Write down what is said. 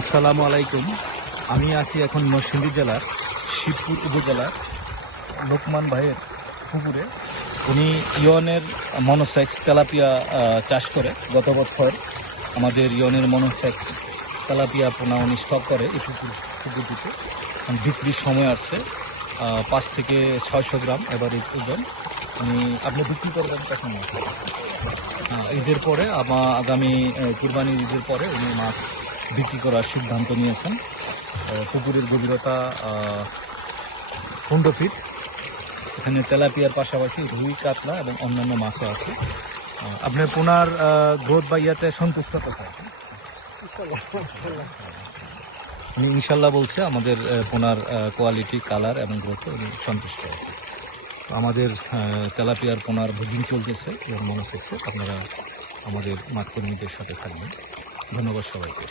আসসালামু আলাইকুম। আমি আছি এখন নরসিংদী জেলার শিবপুর উপজেলার লোকমান ভাইয়ের পুকুরে। উনি ইয়নের মনোসেক্স তেলাপিয়া চাষ করে। গত বছর আমাদের ইয়নের মনোসেক্স তেলাপিয়া পোনা উনি স্টক করে এই পুকুরটিতে। বিক্রির সময় আসছে 5 থেকে 600 গ্রাম এভারেজ ওজন। আপনি বিক্রি করবেন কখন? ঈদের পরে আগামী কুরবানির ঈদের পরে উনি মাছ বিক্রি করার সিদ্ধান্ত নিয়েছেন। পুকুরের গভীরতা 15 ফিট। এখানে তেলাপিয়ার পাশাপাশি রুই, কাতলা এবং অন্যান্য মাছও আছে। আপনার পোনার গ্রোথ বা ইয়াতে সন্তুষ্ট কোথায়? উনি ইনশাল্লাহ বলছে আমাদের পোনার কোয়ালিটি, কালার এবং গ্রোথে উনি সন্তুষ্ট আছে। আমাদের তেলাপিয়ার পোনার বুকিং চলতেছে এবং মনোসেক্সে। আপনারা আমাদের মাঠকর্মীদের সাথে থাকবেন। ধন্যবাদ সবাইকে।